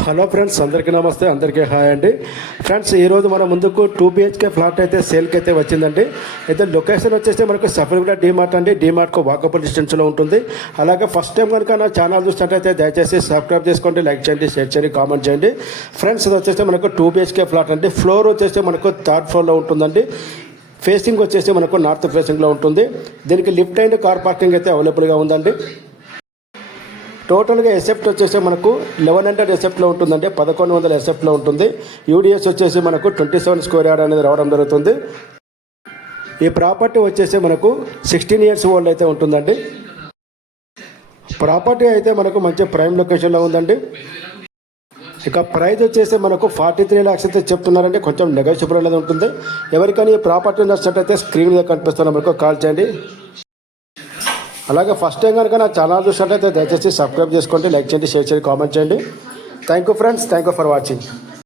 Hello friends, అందరికీ నమస్తే, అందరికీ హాయ్ అండి. ఫ్రెండ్స్, ఈరోజు మన ముందుకు 2 BHK ఫ్లాట్ అయితే సేల్కి అయితే వచ్చిందండి. అయితే లొకేషన్ వచ్చేసి మనకు సఫర్గూడ డీమార్ట్ అండి. డీమార్ట్కు వాకబుల్ డిస్టెన్స్లో ఉంటుంది. అలాగే ఫస్ట్ టైం కనుక నా ఛానల్ చూసినట్టయితే దయచేసి సబ్స్క్రైబ్ చేసుకోండి, లైక్ చేయండి, షేర్ చేయండి, కామెంట్ చేయండి. ఫ్రెండ్స్, ఇది వచ్చేసి మనకు 2 BHK ఫ్లాట్ అండి. ఫ్లోర్ వచ్చేసి మనకు 3rd ఫ్లోర్లో ఉంటుందండి. ఫేసింగ్ వచ్చేసి మనకు నార్త్ ఫేసింగ్లో ఉంటుంది. దీనికి లిఫ్ట్ అండ్ కార్ పార్కింగ్ అయితే అవైలబుల్గా ఉందండి. టోటల్గా ఎసెప్ట్ వచ్చేసి మనకు 1100 ఎసెప్ట్లో ఉంటుందండి. 1100 ఎసెప్ట్లో ఉంటుంది. యూడిఎస్ వచ్చేసి మనకు 27 స్క్వేర్ యార్డ్ అనేది రావడం జరుగుతుంది. ఈ ప్రాపర్టీ వచ్చేసి మనకు 16 ఇయర్స్ ఓల్డ్ అయితే ఉంటుందండి. ప్రాపర్టీ అయితే మనకు మంచి ప్రైమ్ లొకేషన్లో ఉందండి. ఇక ప్రైస్ వచ్చేసి మనకు 43 lakhs అయితే చెప్తున్నారండి. కొంచెం నెగోషియబుల్ అనేది ఉంటుంది. ఎవరికైనా ఈ ప్రాపర్టీ నచ్చినట్టయితే స్క్రీన్ మీద కనిపిస్తున్న మనకు కాల్ చేయండి. అలాగే ఫస్ట్ టైం కనుక నా ఛానల్ చూసినట్లయితే దయచేసి సబ్స్క్రైబ్ చేసుకోండి, లైక్ చేయండి, షేర్ చేయండి, కామెంట్ చేయండి. Thank you friends, thank you for watching.